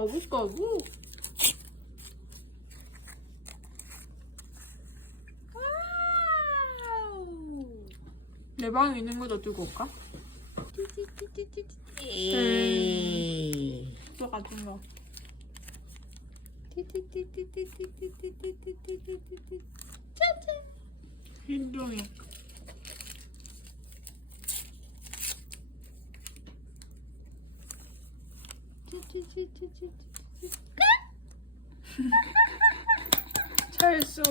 거북거북. 내 방에 있는 거 더 들고 올까? 또 같은 거. 흰종이. 철수.